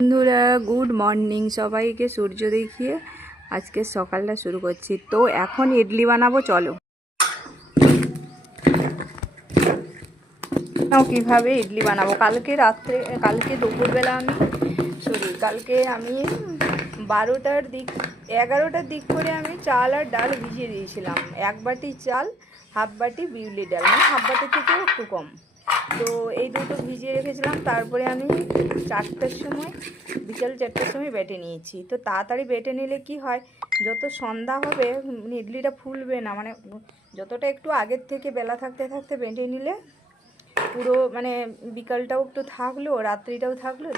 বন্ধুরা good morning, সবাইকে সূর্য দেখিয়ে আজকে সকালটা শুরু করছি। তো এখন ইডলি বানাবো, চলো। কিভাবে ইডলি বানাবো, কালকে দুপুরবেলা কালকে আমি 11টার দিক করে আমি চাল আর ডাল ভিজিয়ে দিয়েছিলাম। 1 বাটি চাল, হাফ বাটি বিউলি ডাল, মানে হাফ বাটি থেকেও একটু কম। তো এই দুটো ভিজিয়ে রেখেছিলাম। তারপরে আমি বিকেল 4টার সময় বেটে নিয়েছি। তো তাড়াতাড়ি বেটে নিলে কি হয়, যত সন্ধ্যা হবে ইডলিটা ফুলবে না, মানে যতটা একটু আগের থেকে বেলা থাকতে থাকতে বেটে নিলে পুরো মানে বিকালটাও একটু থাকলো, রাত্রিটাও থাকলো,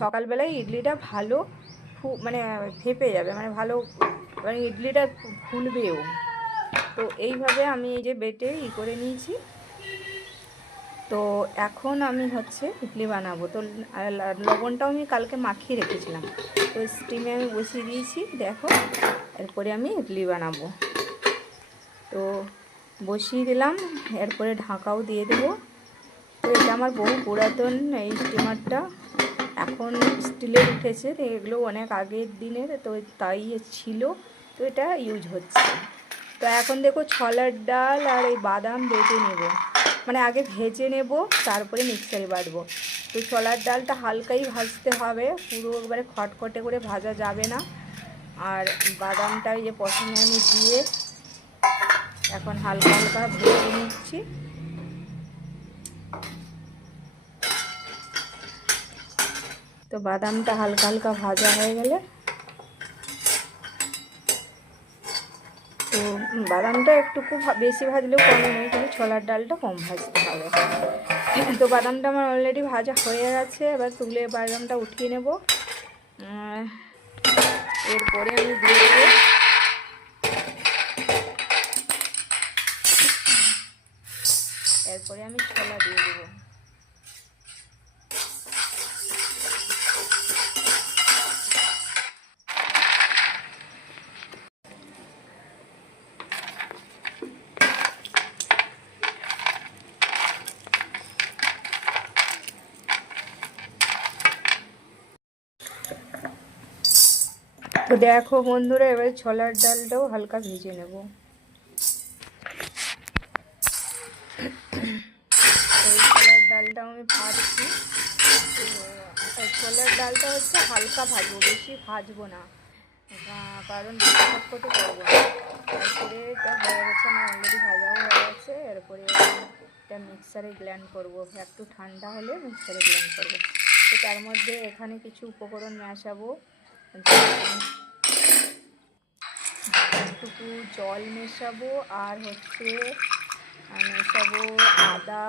সকালবেলায় ইডলিটা ভালো মানে ফেপে যাবে, মানে ভালো, মানে ইডলিটা ফুলবেও। তো এইভাবে আমি এই যে বেটে করে নিয়েছি। তো এখন আমি ইডলি বানাবো। তো লবণটাও আমি কালকে মাখিয়ে রেখেছিলাম, তো স্টিমে আমি বসিয়ে দিয়েছি। দেখো, এরপরে আমি ইডলি বানাবো। তো বসিয়ে দিলাম, এরপরে ঢাকাও দিয়ে দেবো। তো এটা আমার বহু পুরাতন এই স্টিমারটা, এখন স্টিলের উঠেছে। তো এগুলো অনেক আগের দিনের, তো তাই ছিল, তো এটা ইউজ হচ্ছে। তো এখন দেখো, ছোলার ডাল আর এই বাদাম বেটে নেব, মানে আগে ভেজে নেব, তারপরে মিক্সারে বাটবো। তো ছোলার ডালটা হালকাই ভাজতে হবে, পুরো একবারে খটখটে করে ভাজা যাবে না। আর বাদামটা এই যে প্রথমে আমি দিয়ে এখন হালকা হালকা ভেজে নিচ্ছি। তো বাদামটা হালকা হালকা ভাজা হয়ে গেলে, তো বাদামটা একটুকু বেশি ভাজলেও কমে নেই, কিন্তু ছোলার ডালটা কম ভাজতে হবে। তো বাদামটা আমার অলরেডি ভাজা হয়ে গেছে। এবার তুলে বাদামটা উঠিয়ে নেব। এরপরে আমি দিয়ে দেবো ছোলা দিয়ে দেবো। তো দেখো বন্ধুরা, এবার ছোলার ডালটাও হালকা ভেজে নেব। এই ছোলার ডালটা আমি ভাজছি। ছোলার ডালটা হালকা ভাজবো, বেশি ভাজবো না, কারণ বেশি খটখটে করবো না। তারপরে এটা হয়ে গেছে, আমার অলরেডি ভাজাও হয়ে গেছে। এরপরে এটা মিক্সারে গ্রাইন্ড করবো, একটু ঠান্ডা হলে মিক্সারে গ্রাইন্ড করবো। তো তার মধ্যে এখানে কিছু উপকরণ মেশাবো, একটুকু জল মেশাবো, আর মেশাবো আদা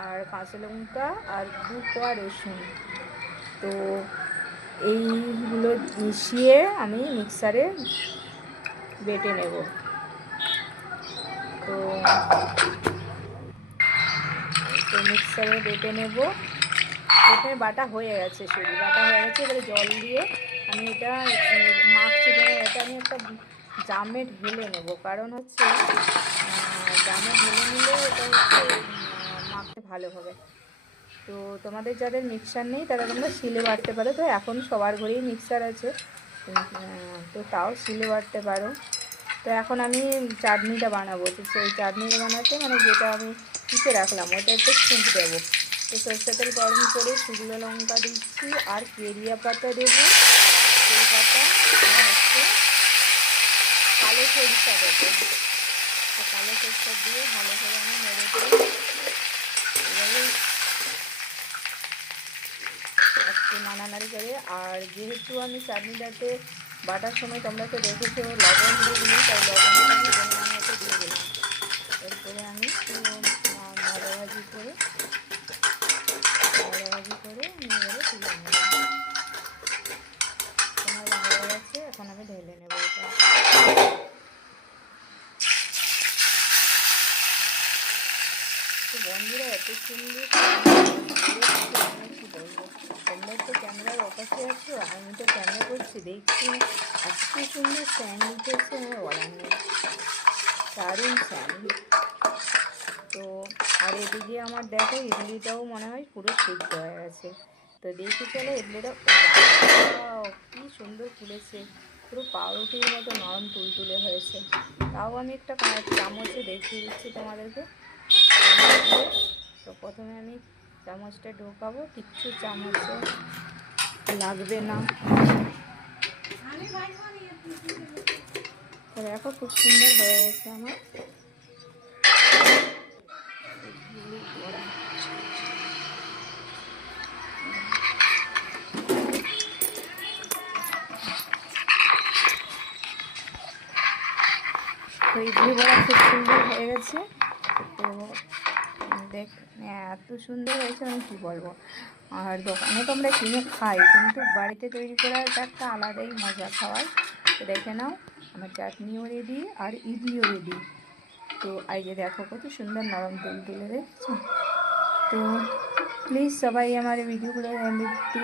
আর কাঁচা লঙ্কা আর 2 কোয়া রসুন। তো এইগুলো মিশিয়ে আমি মিক্সারে বেটে নেব। তো মিক্সারে বেটে নেব। এখানে বাটা হয়ে গেছে, বাটা হয়ে গেছে। এবারে জল দিয়ে আমি এটা মাখছি। এটা আমি একটা জামে ঢেলে নেব, কারণ জামে ঢেলে নিলে এটা মাখতে ভালো হবে। তো তোমাদের যাদের মিক্সার নেই তারা তোমরা শিলে বাটতে পারো। তো এখন সবার ঘরেই মিক্সার আছে, তো তাও শিলে বাটতে পারো। তো এখন আমি চাটনিটা বানাবো। তো সেই চাটনিটা বানাতে, মানে যেটা আমি পিষে রাখলাম, ওটা একটু ফুঁক দেবো। তো সরষে তেল গরম করে শুকনো লঙ্কা দিচ্ছি, আর কেরিয়া পাতা দেবো, তেজপাতা, আর কালো সরিষা দেবো। তো কালো সরিষা দিয়ে ভালো করে আমি নেড়ে দিই। এবারে একটু নাড়ানাড়ি করে, আর যেহেতু আমি চাটনিটাতে বাটার সময় তোমরা তো দেখেছো লবণ দিইনি, তাই লবণটা আমি পরিমাণমতো দিয়ে দিলাম। এরপরে আমি একটু ভাজাভাজি করে আমি এবারে তুলে নেব। তোমার হয়ে গেছে, এখন আমি ঢেলে নেব এটা। তো বন্ধুরা, এত সুন্দর কি বলবো, তোমরা তো ক্যামেরার অপাশে আছো, আমি তো ক্যামেরা করছি, দেখছি এত সুন্দর স্যান্ড উঠেছে, আমার বলার নেই, দারুণ স্যান্ড। তো আর এদিকে আমার দেখো ইডলিটাও মনে হয় পুরো সিদ্ধ হয়ে গেছে। তো দেখি চলো ইডলিটা কি সুন্দর ফুলেছে, পুরো পাউরুটির মতো নরম তুলতুলে হয়েছে। তাও আমি একটা চামচে দেখিয়ে দিচ্ছি তোমাদেরকে। তো প্রথমে আমি চামচটা ঢোকাবো, কিচ্ছু চামচে লাগবে না। দেখো খুব সুন্দর হয়ে গেছে আমার ইডলি বড়া। তো ইডলি বড়া খুব সুন্দর হয়ে গেছে। তো দেখ এত সুন্দর হয়েছে আমি কী বলবো। আর দোকানে তো আমরা কিনে খাই, কিন্তু বাড়িতে তৈরি করা একটা আলাদাই মজা খাওয়ার। তো দেখে নাও আমার চাটনিও রেডি আর ইডলিও রেডি। তো এই যে দেখো কত সুন্দর নরম তুলে দেখছো। তো প্লিজ সবাই আমার ভিডিওগুলো দেখতে